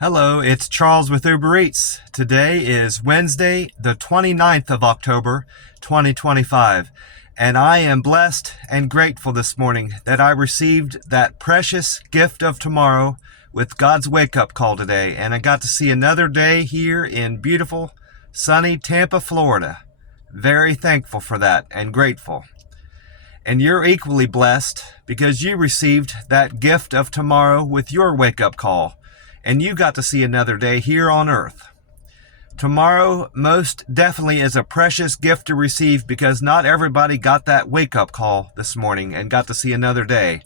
Hello, it's Charles with Uber Eats. Today is Wednesday, the 29th of October, 2025, and I am blessed and grateful this morning that I received that precious gift of tomorrow with God's wake-up call today, and I got to see another day here in beautiful, sunny Tampa, Florida. Very thankful for that and grateful. And you're equally blessed because you received that gift of tomorrow with your wake-up call. And you got to see another day here on earth. Tomorrow most definitely is a precious gift to receive because not everybody got that wake-up call this morning and got to see another day.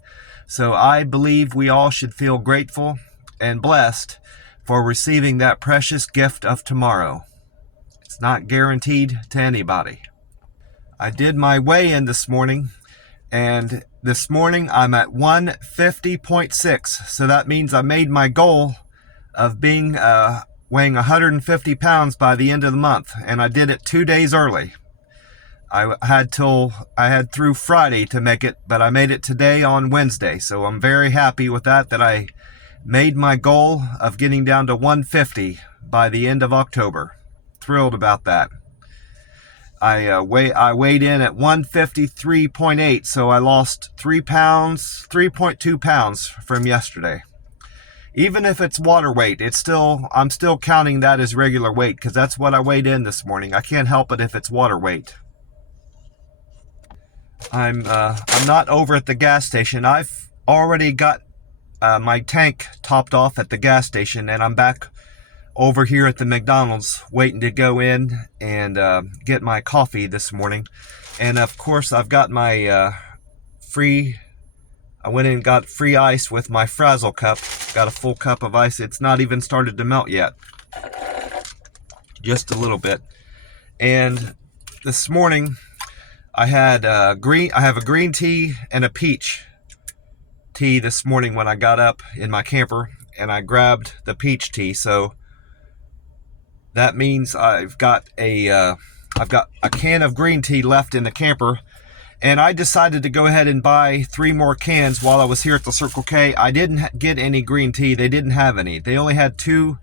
So I believe we all should feel grateful and blessed for receiving that precious gift of tomorrow. It's not guaranteed to anybody. I did my weigh-in this morning, and this morning I'm at 150.6, so that means I made my goal of being weighing 150 pounds by the end of the month, and I did it 2 days early. I had through Friday to make it, but I made it today on Wednesday, so I'm very happy with that I made my goal of getting down to 150 by the end of October. Thrilled about that. I weighed in at 153.8, so I lost 3.2 pounds from yesterday. Even if it's water weight, I'm still counting that as regular weight because that's what I weighed in this morning. I can't help it if it's water weight. I'm not over at the gas station. I've already got my tank topped off at the gas station, and I'm back over here at the McDonald's waiting to go in and get my coffee this morning. And of course I've got my I went in and got free ice with my Frazzle cup. Got a full cup of ice. It's not even started to melt yet. Just a little bit. And this morning I have a green tea and a peach tea this morning when I got up in my camper, and I grabbed the peach tea. So that means I've got a can of green tea left in the camper, and I decided to go ahead and buy 3 more cans while I was here at the Circle K. I didn't get any green tea. They didn't have any. They only had 2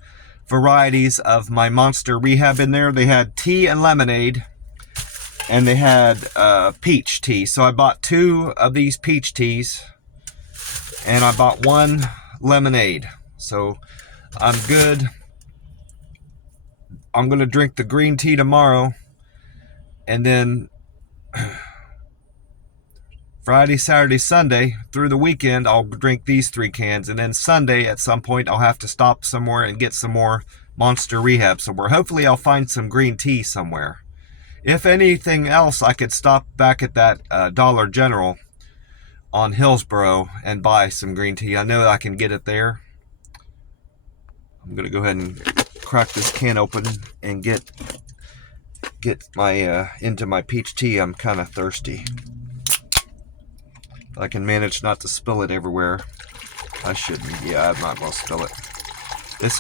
varieties of my Monster Rehab in there. They had tea and lemonade, and they had peach tea. So I bought 2 of these peach teas, and I bought 1 lemonade. So I'm good. I'm going to drink the green tea tomorrow, and then Friday, Saturday, Sunday, through the weekend, I'll drink these 3 cans, and then Sunday at some point I'll have to stop somewhere and get some more Monster Rehab somewhere. Hopefully I'll find some green tea somewhere. If anything else, I could stop back at that Dollar General on Hillsborough and buy some green tea. I know I can get it there. I'm going to go ahead and crack this can open and get my into my peach tea. I'm kind of thirsty. If I can manage not to spill it everywhere. I shouldn't. Yeah, I'm not going to spill it. This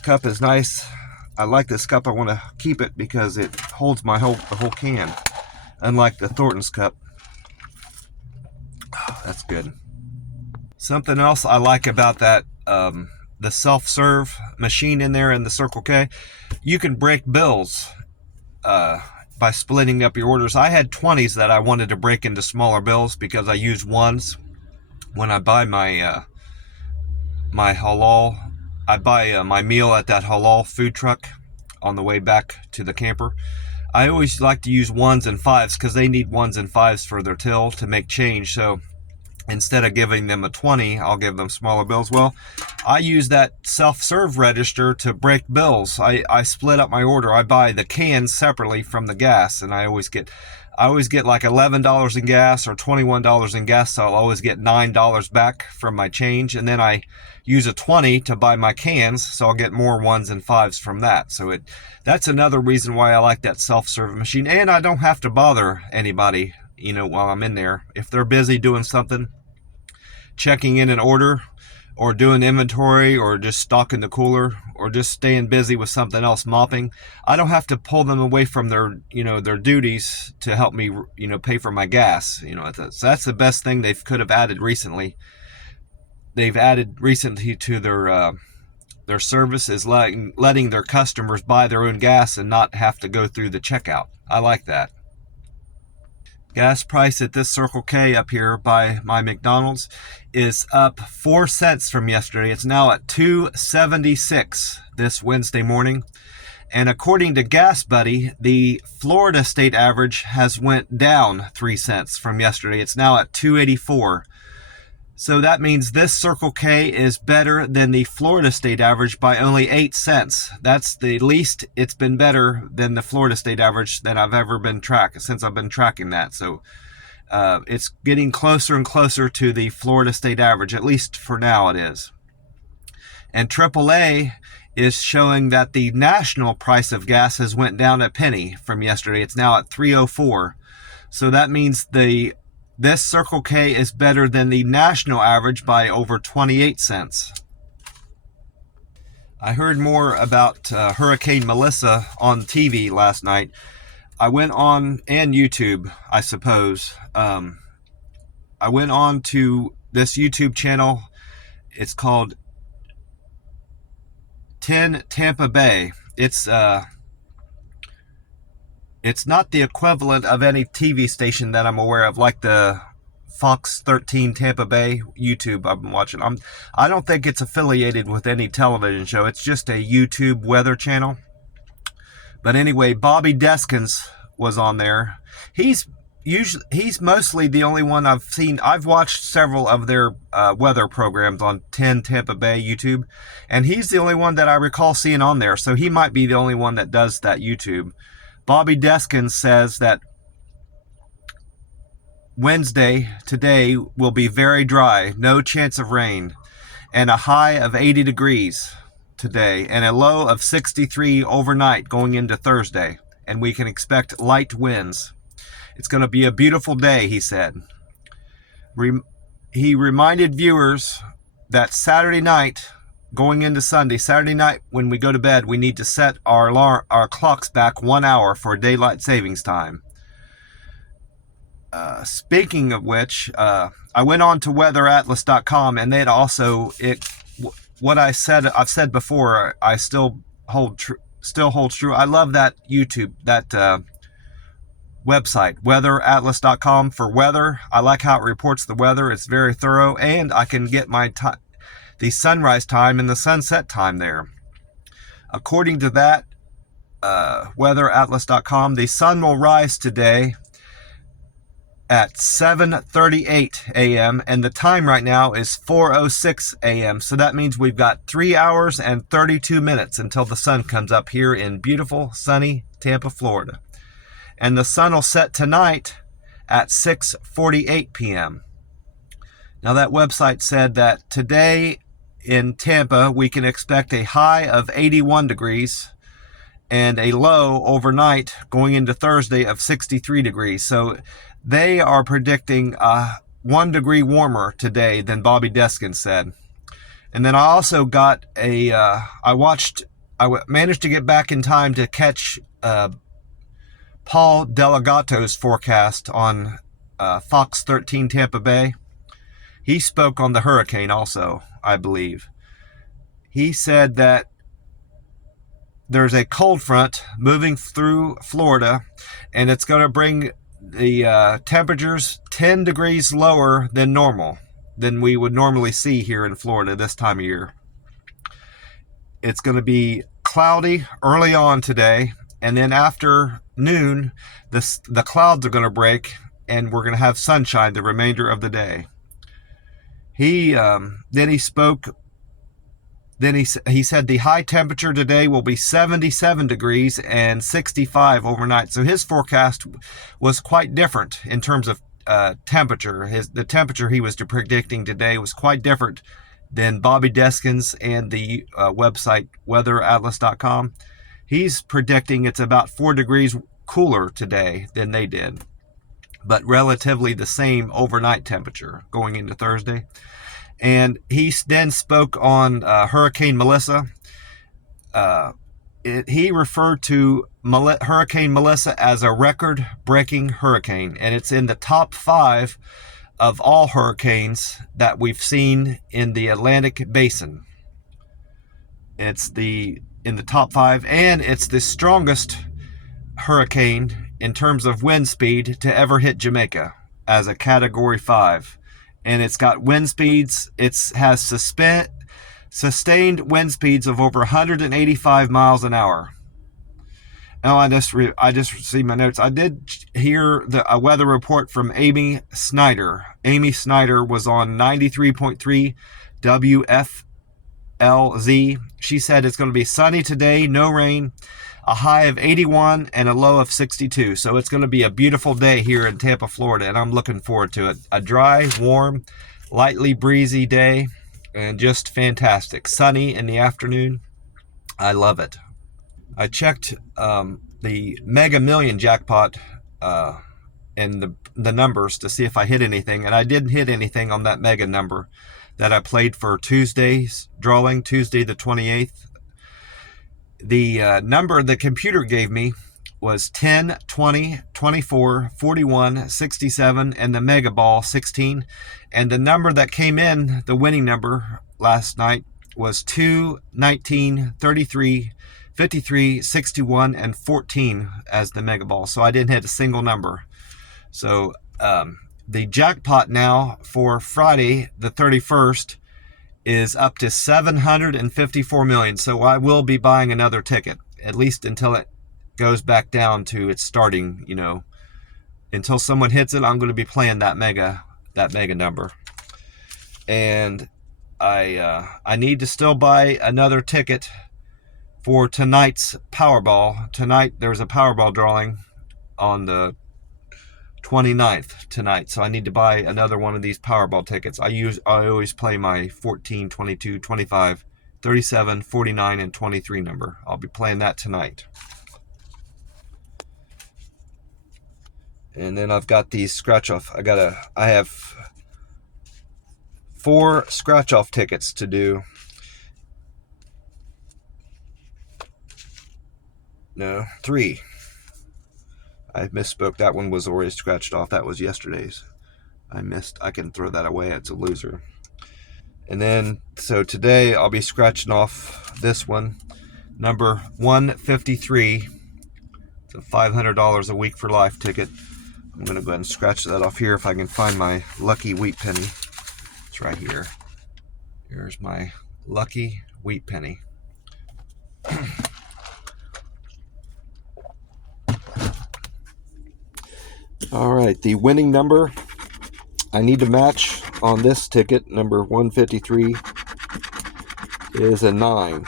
cup is nice. I like this cup. I want to keep it because it holds the whole can. Unlike the Thornton's cup. Oh, that's good. Something else I like about that the self-serve machine in there in the Circle K, you can break bills by splitting up your orders. I had 20s that I wanted to break into smaller bills because I use ones when I buy my my halal. I buy my meal at that halal food truck on the way back to the camper. I always like to use 1s and 5s because they need 1s and 5s for their till to make change. So instead of giving them a 20, I'll give them smaller bills. Well, I use that self-serve register to break bills. I split up my order. I buy the cans separately from the gas, and I always get like $11 in gas or $21 in gas, so I'll always get $9 back from my change, and then I use a 20 to buy my cans, so I'll get more 1s and 5s from that. So that's another reason why I like that self-serve machine, and I don't have to bother anybody, while I'm in there. If they're busy doing something, checking in an order, or doing inventory, or just stocking the cooler, or just staying busy with something else, mopping, I don't have to pull them away from their duties to help me, pay for my gas. So that's the best thing they could have added recently. they've added recently to their service is letting their customers buy their own gas and not have to go through the checkout. I like that. Gas price at this Circle K up here by my McDonald's is up 4 cents from yesterday. It's now at $2.76 this Wednesday morning. And according to Gas Buddy, the Florida state average has went down 3 cents from yesterday. It's now at $2.84. So that means this Circle K is better than the Florida state average by only 8 cents. That's the least it's been better than the Florida state average that I've ever been since I've been tracking that. So it's getting closer and closer to the Florida state average, at least for now it is. And AAA is showing that the national price of gas has went down a penny from yesterday. It's now at $3.04. So that means this Circle K is better than the national average by over 28 cents. I heard more about Hurricane Melissa on TV last night. I went on, and YouTube, I suppose. I went on to this YouTube channel. It's called 10 Tampa Bay. It's not the equivalent of any TV station that I'm aware of, like the Fox 13 Tampa Bay YouTube I've been watching. I don't think it's affiliated with any television show. It's just a YouTube weather channel. But anyway, Bobby Deskins was on there. He's mostly the only one I've seen. I've watched several of their weather programs on 10 Tampa Bay YouTube, and he's the only one that I recall seeing on there. So he might be the only one that does that YouTube. Bobby Deskins says that Wednesday, today, will be very dry, no chance of rain, and a high of 80 degrees today, and a low of 63 overnight going into Thursday, and we can expect light winds. It's going to be a beautiful day, he said. He reminded viewers that Saturday night, going into Sunday, Saturday night when we go to bed, we need to set our clocks back 1 hour for daylight savings time. Speaking of which, I went on to weatheratlas.com, and they'd also what I've said before. I still holds true. I love that YouTube, that website, weatheratlas.com, for weather. I like how it reports the weather. It's very thorough, and I can get the sunrise time and the sunset time there. According to that, weatheratlas.com, the sun will rise today at 7:38 a.m. and the time right now is 4:06 a.m. So that means we've got 3 hours and 32 minutes until the sun comes up here in beautiful, sunny Tampa, Florida. And the sun will set tonight at 6:48 p.m. Now that website said that today in Tampa we can expect a high of 81 degrees and a low overnight going into Thursday of 63 degrees. So they are predicting 1 degree warmer today than Bobby Deskins said. And then I also got I managed to get back in time to catch Paul Delegato's forecast on Fox 13 Tampa Bay. He spoke on the hurricane also, I believe. He said that there's a cold front moving through Florida, and it's going to bring the temperatures 10 degrees lower than normal, than we would normally see here in Florida this time of year. It's going to be cloudy early on today, and then after noon, the clouds are going to break, and we're going to have sunshine the remainder of the day. He said the high temperature today will be 77 degrees and 65 overnight. So his forecast was quite different in terms of temperature. The temperature he was predicting today was quite different than Bobby Deskins and the website weatheratlas.com. He's predicting it's about 4 degrees cooler today than they did, but relatively the same overnight temperature going into Thursday. And he then spoke on Hurricane Melissa. He referred to Hurricane Melissa as a record-breaking hurricane, and it's in the top 5 of all hurricanes that we've seen in the Atlantic Basin. It's in the top 5, and it's the strongest hurricane in terms of wind speed to ever hit Jamaica as a Category 5. And it's got wind speeds, it has sustained wind speeds of over 185 miles an hour. Now I just received my notes. I did hear a weather report from Amy Snyder. Amy Snyder was on 93.3 WFLZ. She said it's going to be sunny today, no rain, a high of 81 and a low of 62. So it's going to be a beautiful day here in Tampa, Florida, and I'm looking forward to it. A dry, warm, lightly breezy day, and just fantastic. Sunny in the afternoon. I love it. I checked the Mega Million jackpot and the numbers to see if I hit anything, and I didn't hit anything on that mega number that I played for Tuesday's drawing, Tuesday the 28th. The number the computer gave me was 10, 20, 24, 41, 67, and the mega ball 16. And the number that came in, the winning number last night, was 2, 19, 33, 53, 61, and 14 as the mega ball. So I didn't hit a single number. So the jackpot now for Friday the 31st is up to 754 million. So I will be buying another ticket, at least until it goes back down to its starting, until someone hits it. I'm going to be playing that mega number. And I need to still buy another ticket for tonight's Powerball. Tonight there's a Powerball drawing on the 29th tonight, so I need to buy another one of these Powerball tickets. I always play my 14, 22, 25, 37, 49, and 23 number. I'll be playing that tonight. And then I've got these scratch off. I have 4 scratch off tickets to do. No, 3. I misspoke. That one was already scratched off. That was yesterday's. I can throw that away. It's a loser. And then, so today I'll be scratching off this one, number 153. It's a $500 a week for life ticket. I'm going to go ahead and scratch that off here if I can find my lucky wheat penny. It's right here. Here's my lucky wheat penny. All right, the winning number I need to match on this ticket, number 153, is a 9.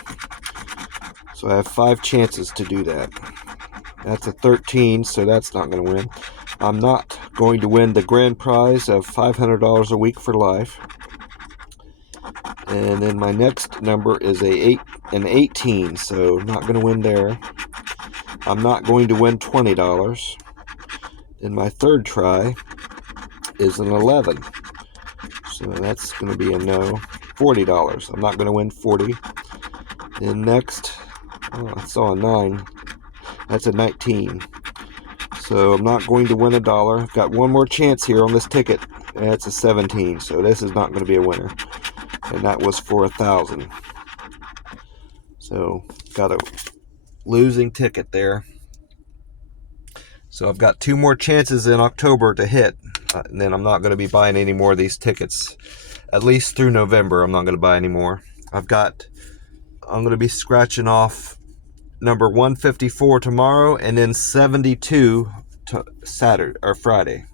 So I have 5 chances to do that. That's a 13, so that's not going to win. I'm not going to win the grand prize of $500 a week for life. And then my next number is an 18, so not going to win there. I'm not going to win $20. And my third try is an 11. So that's going to be a no. $40. I'm not going to win 40. And next, I saw a 9. That's a 19. So I'm not going to win $1. I've got one more chance here on this ticket. That's a 17. So this is not going to be a winner. And that was for 1,000. So got a losing ticket there. So I've got 2 more chances in October to hit, and then I'm not going to be buying any more of these tickets. At least through November, I'm not going to buy any more. I'm going to be scratching off number 154 tomorrow, and then 72 to Saturday or Friday.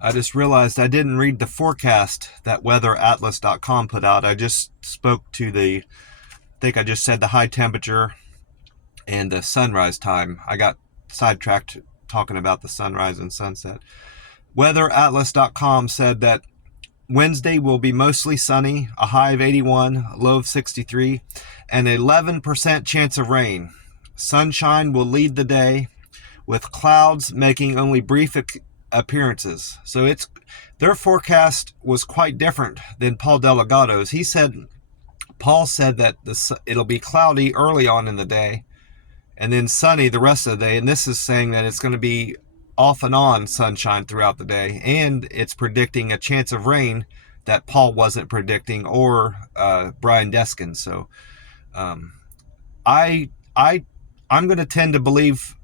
I just realized I didn't read the forecast that weatheratlas.com put out. I just spoke to I think I just said the high temperature and the sunrise time. I got sidetracked talking about the sunrise and sunset. Weatheratlas.com said that Wednesday will be mostly sunny, a high of 81, a low of 63, and 11% chance of rain. Sunshine will lead the day, with clouds making only brief appearances. So their forecast was quite different than Paul Delgado's. Paul said that it'll be cloudy early on in the day, and then sunny the rest of the day. And this is saying that it's going to be off and on sunshine throughout the day, and it's predicting a chance of rain that Paul wasn't predicting, or Brian Deskin. So um, I I I'm going to tend to believe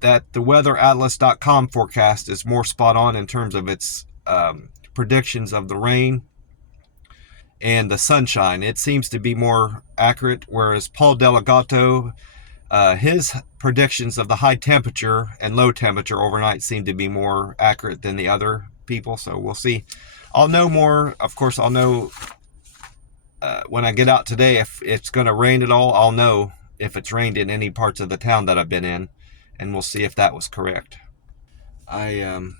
that the weatheratlas.com forecast is more spot on in terms of its predictions of the rain and the sunshine. It seems to be more accurate, whereas Paul Delegato, his predictions of the high temperature and low temperature overnight seem to be more accurate than the other people. So we'll see. I'll know more. Of course, I'll know when I get out today if it's going to rain at all. I'll know if it's rained in any parts of the town that I've been in, and we'll see if that was correct. I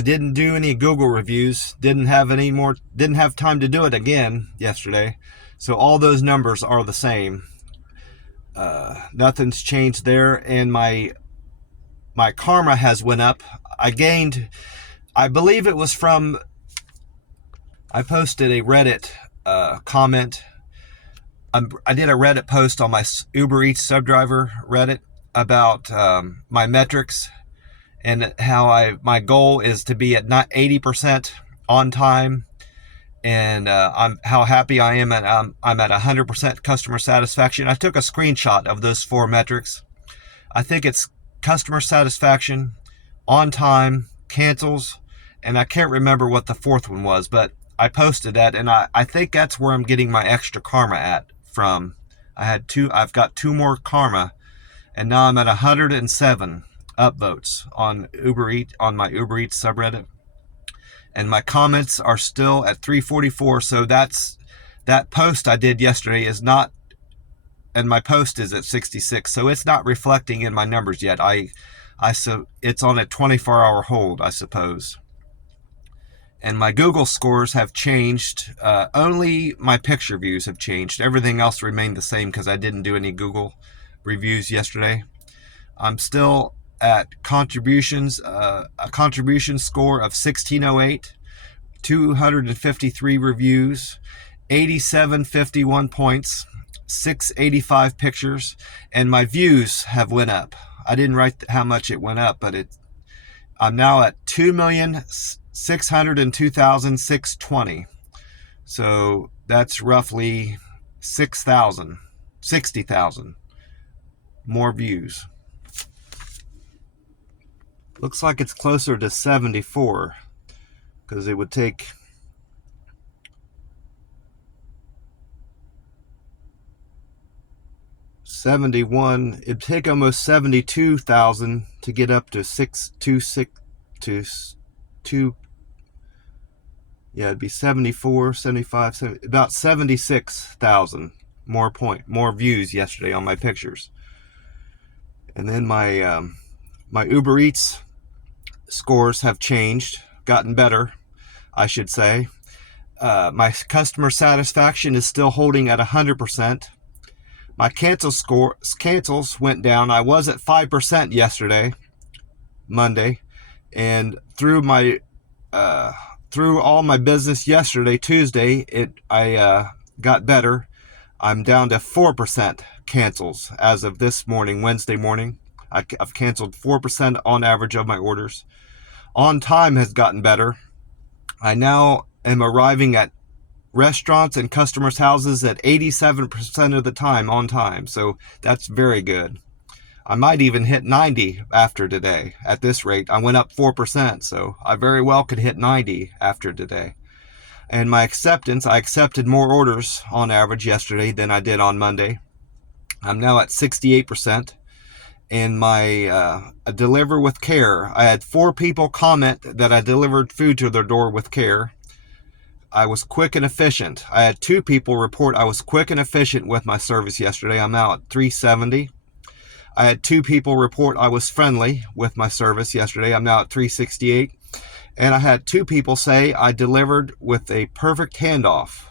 didn't do any Google reviews. Didn't have time to do it again yesterday. So all those numbers are the same. Nothing's changed there, and my karma has went up. I believe it was from, I posted a Reddit comment. I did a Reddit post on my Uber Eats subdriver Reddit about my metrics, and how my goal is to be at not 80% on time, and how happy I am, and I'm at 100% customer satisfaction. I took a screenshot of those 4 metrics. I think it's customer satisfaction, on time, cancels, and I can't remember what the 4th one was, but I posted that, and I think that's where I'm getting my extra karma from. I've got 2 more karma, and now I'm at 107 upvotes on my Uber Eats subreddit, and my comments are still at 344. So that post I did yesterday is not, and my post is at 66, so it's not reflecting in my numbers yet. So it's on a 24-hour hold, I suppose. And my Google scores have changed. Only my picture views have changed. Everything else remained the same because I didn't do any Google reviews yesterday. I'm still at contributions, a contribution score of 1608, 253 reviews, 8751 points, 685 pictures, and my views have went up. I didn't write how much it went up, but I'm now at 2,602,620. So that's roughly 60,000 more views. Looks like it's closer to 74, because it would take 71. It'd take almost 72,000 to get up to 2. Yeah, it'd be 74, 75, 70, about 76,000 more views yesterday on my pictures. And then my Uber Eats scores have changed, gotten better, I should say. My customer satisfaction is still holding at 100%. My cancels went down. I was at 5% yesterday, Monday, and through all my business yesterday, Tuesday, I got better. I'm down to 4% cancels as of this morning, Wednesday morning. I've canceled 4% on average of my orders. On time has gotten better. I now am arriving at restaurants and customers' houses at 87% of the time on time. So that's very good. I might even hit 90 after today. At this rate, I went up 4%. So I very well could hit 90 after today. And my acceptance, I accepted more orders on average yesterday than I did on Monday. I'm now at 68%. And my deliver with care, I had 4 people comment that I delivered food to their door with care. I was quick and efficient. I had 2 people report I was quick and efficient with my service yesterday. I'm now at 370. I had 2 people report I was friendly with my service yesterday. I'm now at 368. And I had 2 people say I delivered with a perfect handoff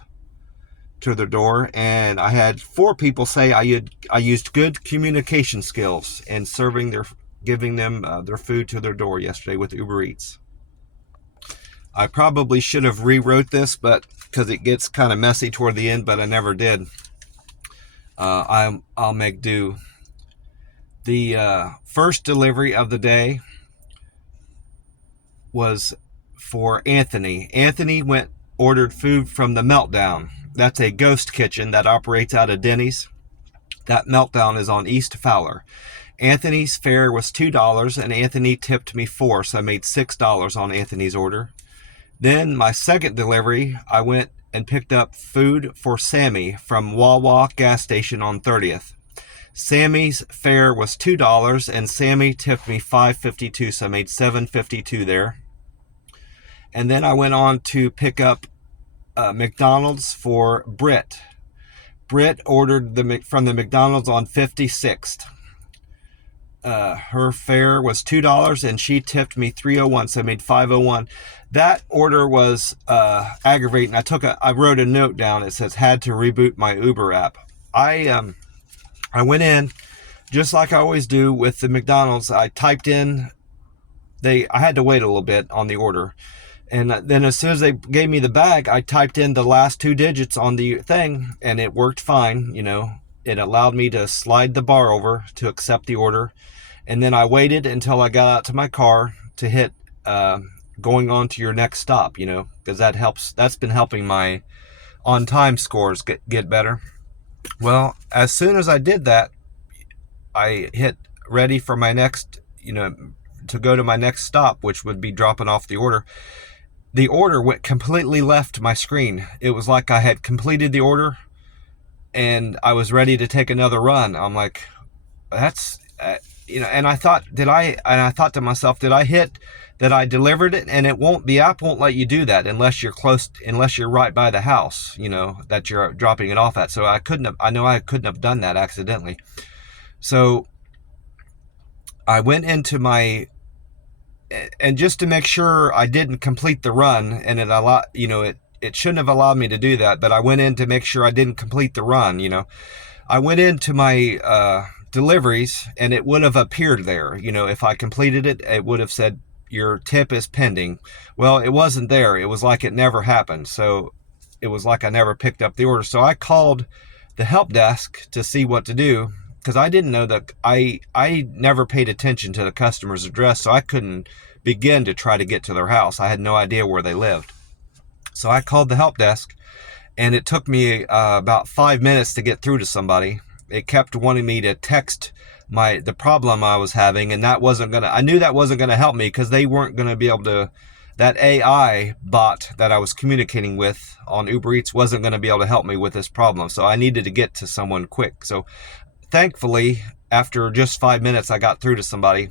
to their door. And I had 4 people say I used good communication skills in giving them their food to their door yesterday with Uber Eats. I probably should have rewrote this, but because it gets kind of messy toward the end, but I never did. I'll make do. The first delivery of the day was for Anthony. Anthony ordered food from the Meltdown. That's a ghost kitchen that operates out of Denny's. That Meltdown is on East Fowler. Anthony's fare was $2, and Anthony tipped me $4, so I made $6 on Anthony's order. Then my second delivery, I went and picked up food for Sammy from Wawa gas station on 30th. Sammy's fare was $2, and Sammy tipped me $5.52, so I made $7.52 there. And then I went on to pick up McDonald's for Britt. Britt ordered from the McDonald's on 56th. Her fare was $2, and she tipped me $3.01, so I made $5.01. That order was aggravating. I wrote a note down. It says, had to reboot my Uber app. I went in, just like I always do with the McDonald's. I typed in, I had to wait a little bit on the order. And then as soon as they gave me the bag, I typed in the last 2 digits on the thing, and it worked fine. It allowed me to slide the bar over to accept the order. And then I waited until I got out to my car to hit going on to your next stop, because that helps. That's been helping my on-time scores get better. Well, as soon as I did that, I hit ready for my next, to go to my next stop, which would be dropping off the order. The order went completely left my screen. It was like I had completed the order and I was ready to take another run. I'm like, that's, and I thought to myself, did I hit that I delivered it? And the app won't let you do that unless you're right by the house, that you're dropping it off at. So I know I couldn't have done that accidentally. So I went into and just to make sure I didn't complete the run, and it shouldn't have allowed me to do that, but I went in to make sure I didn't complete the run. I went into my deliveries, and it would have appeared there. If I completed it, it would have said your tip is pending. Well, it wasn't there. It was like it never happened. So it was like I never picked up the order. So I called the help desk to see what to do, because I didn't know that I never paid attention to the customer's address, so I couldn't begin to try to get to their house. I had no idea where they lived. So I called the help desk, and it took me about 5 minutes to get through to somebody. It kept wanting me to text the problem I was having, and I knew that wasn't gonna help me, because they weren't gonna be able to. That AI bot that I was communicating with on Uber Eats wasn't gonna be able to help me with this problem. So I needed to get to someone quick. So thankfully, after just 5 minutes, I got through to somebody,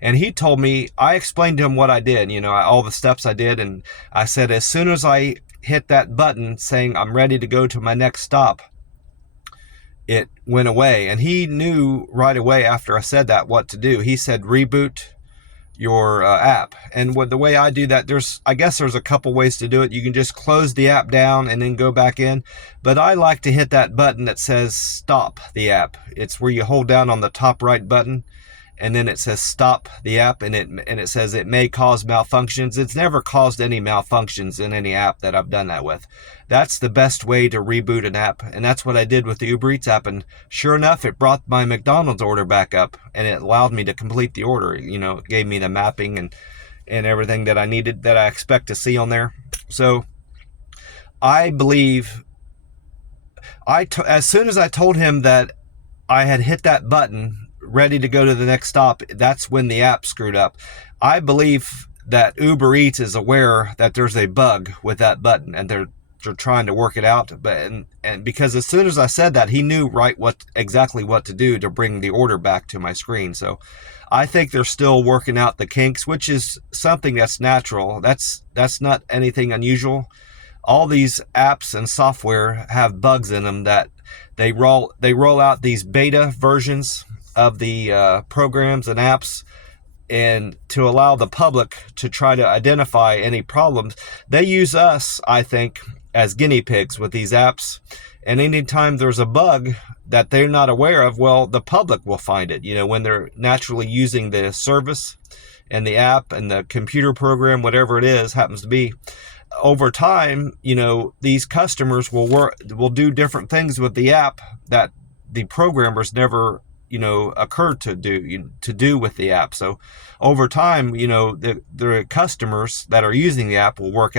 and he told me, I explained to him what I did, all the steps I did. And I said, as soon as I hit that button saying I'm ready to go to my next stop, it went away. And he knew right away after I said that what to do. He said, reboot your app. And the way I do that, I guess there's a couple ways to do it. You can just close the app down and then go back in. But I like to hit that button that says stop the app. It's where you hold down on the top right button, and then it says stop the app, and it says it may cause malfunctions. It's never caused any malfunctions in any app that I've done that with. That's the best way to reboot an app, and that's what I did with the Uber Eats app. And sure enough, it brought my McDonald's order back up, and it allowed me to complete the order. It gave me the mapping and everything that I needed, that I expect to see on there. So I believe as soon as I told him that I had hit that button ready to go to the next stop, that's when the app screwed up. I believe that Uber Eats is aware that there's a bug with that button, and they're trying to work it out. But and because as soon as I said that, he knew exactly what to do to bring the order back to my screen. So I think they're still working out the kinks, which is something that's natural. That's not anything unusual. All these apps and software have bugs in them that they roll out these beta versions of the programs and apps, and to allow the public to try to identify any problems. They use us, I think, as guinea pigs with these apps. And anytime there's a bug that they're not aware of, well, the public will find it, when they're naturally using the service and the app and the computer program, whatever it is, happens to be. Over time, these customers will do different things with the app that the programmers never occur to do with the app. So over time, the customers that are using the app will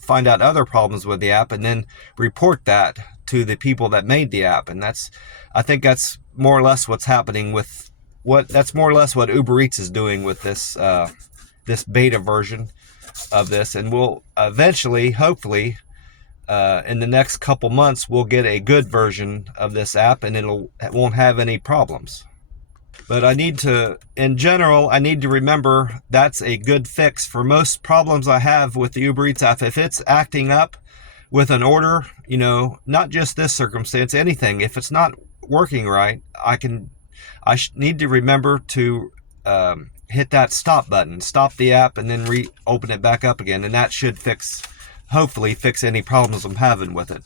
find out other problems with the app and then report that to the people that made the app. And I think that's more or less what's happening with that's more or less what Uber Eats is doing with this beta version of this. And we'll eventually, hopefully, in the next couple months, we'll get a good version of this app and it won't have any problems. But in general, I need to remember that's a good fix for most problems I have with the Uber Eats app. If it's acting up with an order, not just this circumstance, anything, if it's not working right, I need to remember to hit that stop button, stop the app, and then reopen it back up again. And that should hopefully fix any problems I'm having with it.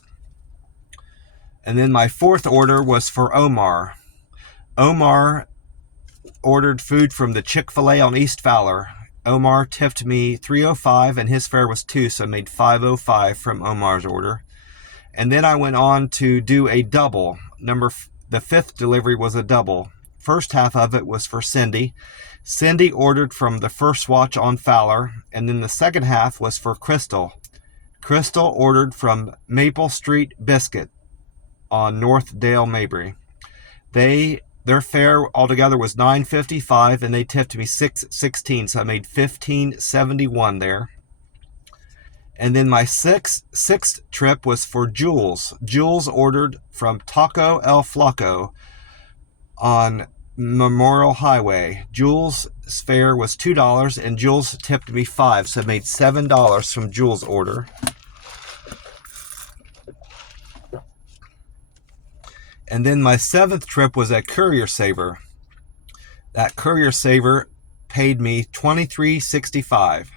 And then my fourth order was for Omar. Omar ordered food from the Chick-fil-A on East Fowler. Omar tipped me $3.05 and his fare was $2, so I made $5.05 from Omar's order. And then I went on to do a double. The fifth delivery was a double. First half of it was for Cindy. Cindy ordered from the First Watch on Fowler, and then the second half was for Crystal. Crystal ordered from Maple Street Biscuit on North Dale Mabry. Their fare altogether was $9.55 and they tipped me $6.16, so I made $15.71 there. And then my sixth trip was for Jules. Jules ordered from Taco El Flaco on Memorial Highway. Jules' fare was $2 and Jules tipped me $5, so I made $7 from Jules' order. And then my seventh trip was at Courier Saver. That Courier Saver paid me $23.65.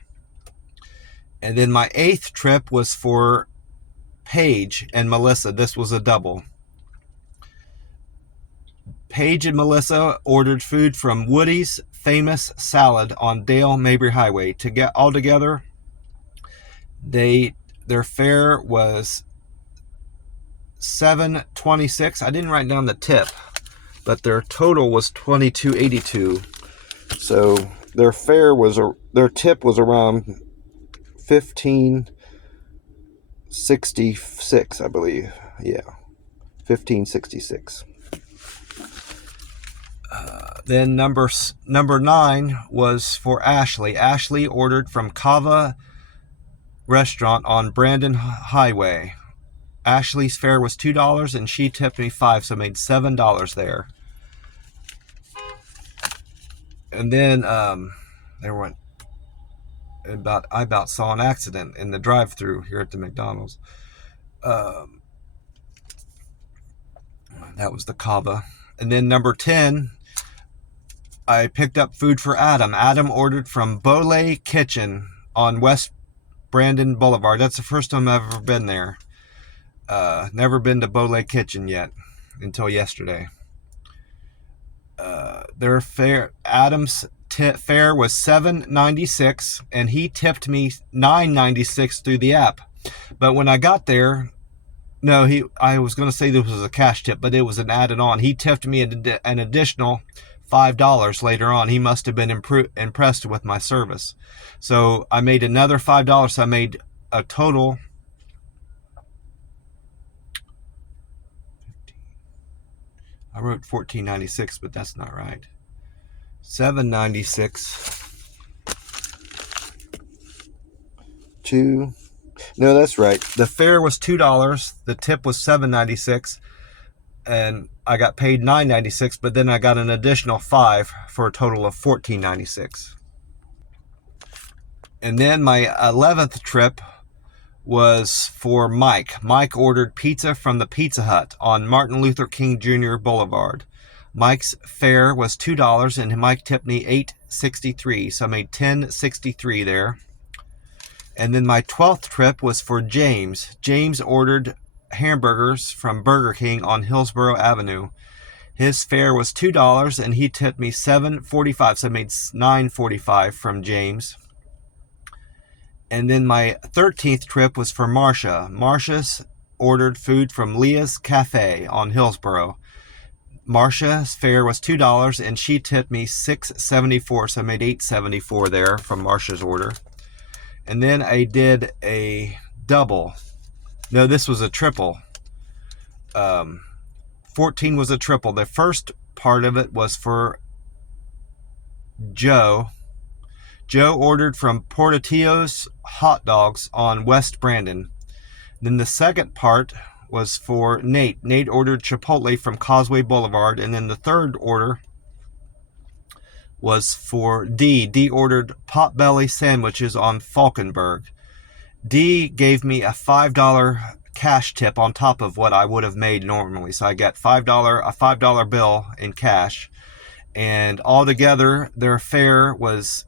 And then my eighth trip was for Paige and Melissa. This was a double. Paige and Melissa ordered food from Woody's Famous Salad on Dale Mabry Highway. To get all together, their fare was $7.26. I didn't write down the tip, but their total was $22.82. So their tip was around $15.66, I believe. Yeah, $15.66. Then number 9 was for Ashley. Ashley ordered from Kava Restaurant on Brandon Highway. Ashley's fare was $2 and she tipped me $5, so I made $7 there. And then I about saw an accident in the drive-thru here at the McDonald's. That was the Kava. And then number 10, I picked up food for Adam. Adam ordered from Bole Kitchen on West Brandon Boulevard. That's the first time I've ever been there. Never been to Bole Kitchen yet until yesterday. Their fare, Adam's fare was $7.96 and he tipped me $9.96 through the app. But when I got there, I was going to say this was a cash tip, but it was an added on. He tipped me an additional $5 later on. He must have been impressed with my service. So I made another $5. So I made a total. I wrote $14.96, but that's not right. $7.96 No, that's right. The fare was $2. The tip was $7.96, and I got paid $9.96. But then I got an additional $5 for a total of $14.96. And then my 11th trip was for Mike. Mike ordered pizza from the Pizza Hut on Martin Luther King Jr. Boulevard. Mike's fare was $2 and Mike tipped me $8.63, so I made $10.63 there. And then my 12th trip was for James. James ordered hamburgers from Burger King on Hillsborough Avenue. His fare was $2 and he tipped me $7.45, so I made $9.45 from James. And then my 13th trip was for Marcia. Marcia's ordered food from Leah's Cafe on Hillsborough. Marcia's fare was $2, and she tipped me $6.74, so I made $8.74 there from Marcia's order. And then I did a double. No, this was a triple. 14 was a triple. The first part of it was for Joe. Joe ordered from Portillo's Hot Dogs on West Brandon. Then the second part was for Nate. Nate ordered Chipotle from Causeway Boulevard. And then the third order was for D. D ordered Potbelly sandwiches on Falkenberg. D gave me a $5 cash tip on top of what I would have made normally. So I got a $5 bill in cash. And altogether, their fare was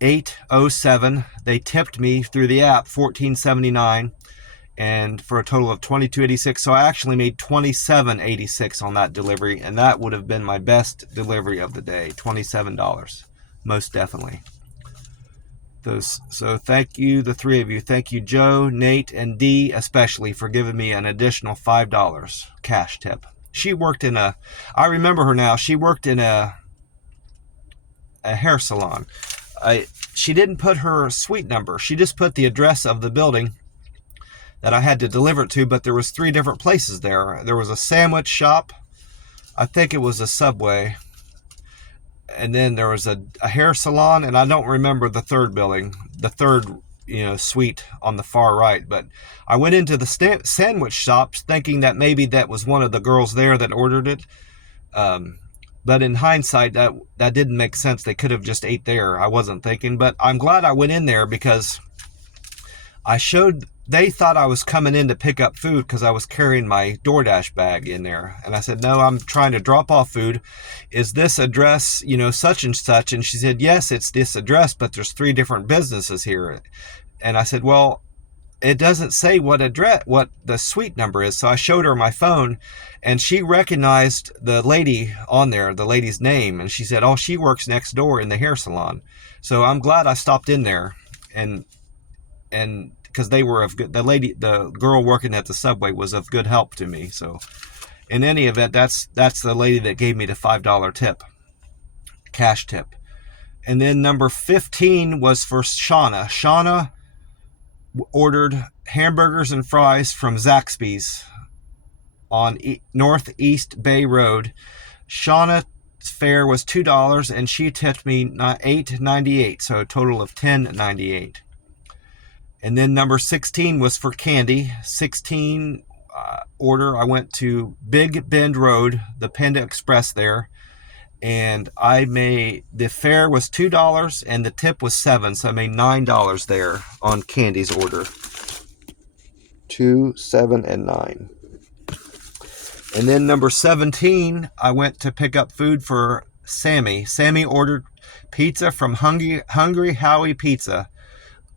$8.07. They tipped me through the app $14.79, and for a total of $22.86. So I actually made $27.86 on that delivery, and that would have been my best delivery of the day. $27, most definitely. So thank you, the three of you. Thank you, Joe, Nate, and Dee especially, for giving me an additional $5 cash tip. She worked in I remember her now. She worked in a hair salon. She didn't put her suite number. She just put the address of the building that I had to deliver it to, but there was 3 different places there. There was a sandwich shop. I think it was a Subway. And then there was a hair salon, and I don't remember the third building, the third suite on the far right. But I went into the sandwich shops thinking that maybe that was one of the girls there that ordered it. But in hindsight, that didn't make sense. They could have just ate there. I wasn't thinking. But I'm glad I went in there, because they thought I was coming in to pick up food because I was carrying my DoorDash bag in there. And I said, no, I'm trying to drop off food. Is this address, such and such? And she said, yes, it's this address, but there's 3 different businesses here. And I said, well, it doesn't say what the suite number is. So I showed her my phone, and she recognized the lady on there, the lady's name. And she said, oh, she works next door in the hair salon. So I'm glad I stopped in there, and because they were the girl working at the Subway was of good help to me. So in any event, that's the lady that gave me the $5 tip, cash tip. And then number 15 was for Shauna. Shauna ordered hamburgers and fries from Zaxby's on Northeast Bay Road. Shauna's fare was $2, and she tipped me $8.98, so a total of $10.98. And then number 16 was for Candy. 16 order, I went to Big Bend Road, the Panda Express there, and the fare was $2 and the tip was $7, so I made $9 there on Candy's order. 2, 7, and 9. And then number 17, I went to pick up food for Sammy. Sammy ordered pizza from Hungry Howie Pizza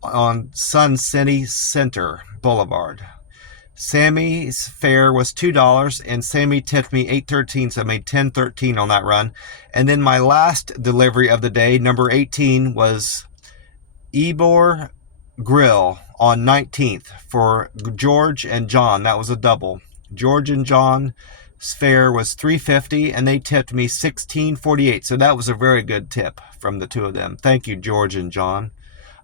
on Sun City Center Boulevard. Sammy's fare was $2, and Sammy tipped me $8.13, so I made $10.13 on that run. And then my last delivery of the day, number 18, was Ybor Grill on 19th for George and John. That was a double. George and John's fare was $3.50, and they tipped me $16.48, so that was a very good tip from the two of them. Thank you, George and John.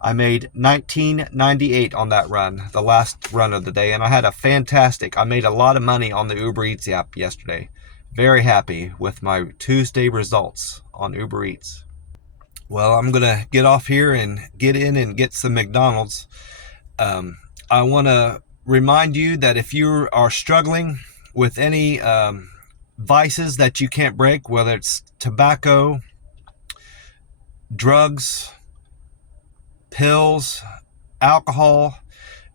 I made $19.98 on that run, the last run of the day, and I made a lot of money on the Uber Eats app yesterday. Very happy with my Tuesday results on Uber Eats. Well, I'm going to get off here and get in and get some McDonald's. I want to remind you that if you are struggling with any vices that you can't break, whether it's tobacco, drugs, pills, alcohol,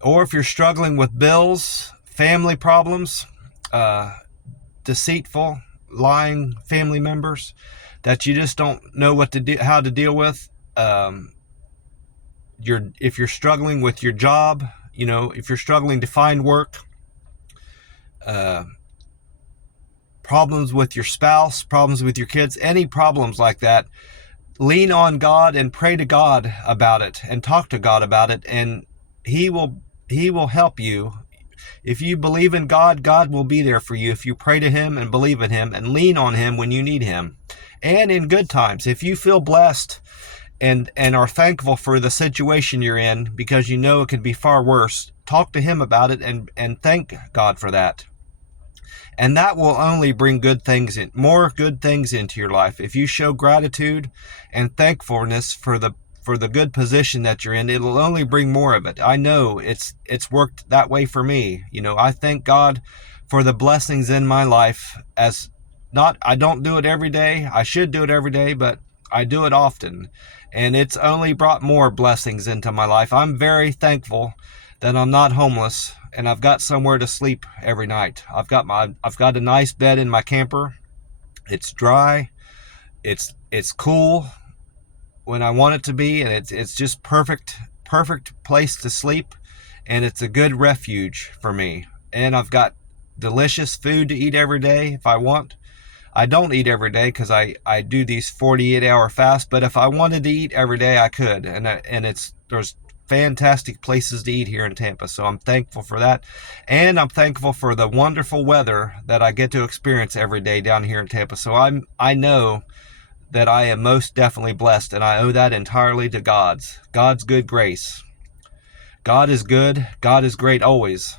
or if you're struggling with bills, family problems, deceitful, lying family members that you just don't know how to deal with, if you're struggling with your job, if you're struggling to find work, problems with your spouse, problems with your kids, any problems like that, lean on God and pray to God about it and talk to God about it, and He will help you. If you believe in God, God will be there for you if you pray to him and believe in him and lean on him when you need him. And in good times, if you feel blessed and are thankful for the situation you're in because you know it could be far worse, talk to him about it and thank God for that. And that will only bring good things in, more good things into your life. If you show gratitude and thankfulness for the good position that you're in, it'll only bring more of it. I know it's worked that way for me. I thank God for the blessings in my life. I don't do it every day. I should do it every day, but I do it often. And it's only brought more blessings into my life. I'm very thankful that I'm not homeless and I've got somewhere to sleep every night. I've got a nice bed in my camper. It's dry. It's cool when I want it to be, and it's just perfect place to sleep, and it's a good refuge for me. And I've got delicious food to eat every day if I want. I don't eat every day because I do these 48-hour fasts, but if I wanted to eat every day, I could. And there's fantastic places to eat here in Tampa, so I'm thankful for that. And I'm thankful for the wonderful weather that I get to experience every day down here in Tampa. So I know that I am most definitely blessed, and I owe that entirely to God's good grace. God is good. God is great always.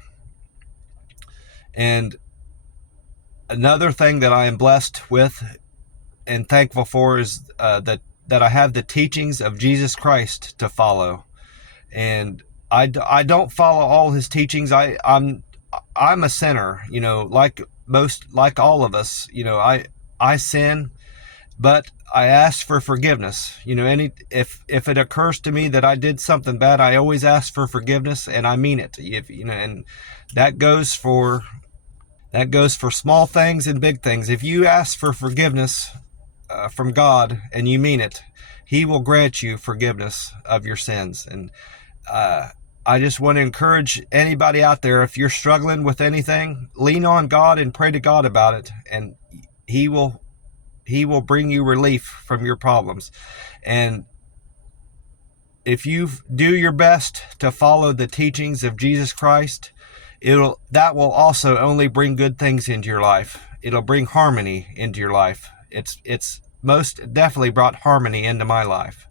And another thing that I am blessed with and thankful for is that I have the teachings of Jesus Christ to follow. And I don't follow all his teachings. I'm a sinner, like all of us. I sin, but I ask for forgiveness. If it occurs to me that I did something bad, I always ask for forgiveness, and I mean it. And that goes for small things and big things. If you ask for forgiveness from God and you mean it, he will grant you forgiveness of your sins. And I just want to encourage anybody out there, if you're struggling with anything, lean on God and pray to God about it, and he will bring you relief from your problems. And if you do your best to follow the teachings of Jesus Christ, that will also only bring good things into your life. It'll bring harmony into your life. It's most definitely brought harmony into my life.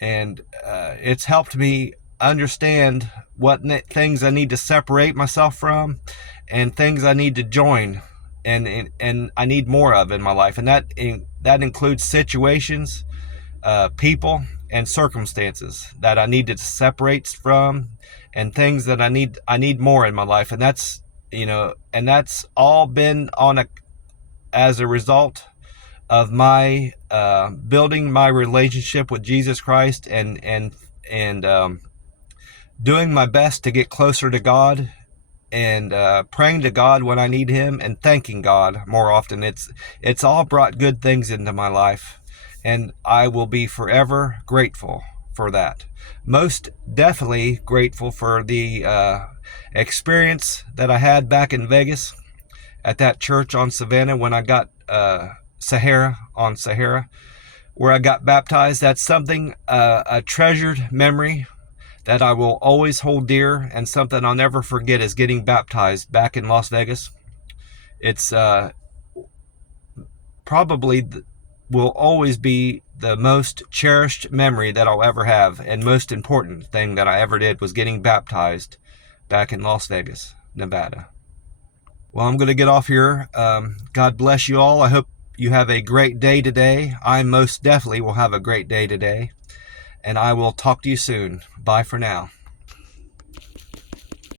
And it's helped me understand what things I need to separate myself from and things I need to join and I need more of in my life. And that includes situations, people, and circumstances that I need to separate from, and things that I need more in my life. And that's all been as a result of my building my relationship with Jesus Christ and doing my best to get closer to God, and praying to God when I need him, and thanking God more often. It's all brought good things into my life, and I will be forever grateful for that. Most definitely grateful for the experience that I had back in Vegas at that church on Savannah when I got Sahara, where I got baptized. That's something, a treasured memory that I will always hold dear, and something I'll never forget is getting baptized back in Las Vegas. It's probably will always be the most cherished memory that I'll ever have, and most important thing that I ever did was getting baptized back in Las Vegas, Nevada. Well, I'm going to get off here. God bless you all. I hope you have a great day today. I most definitely will have a great day today. And I will talk to you soon. Bye for now.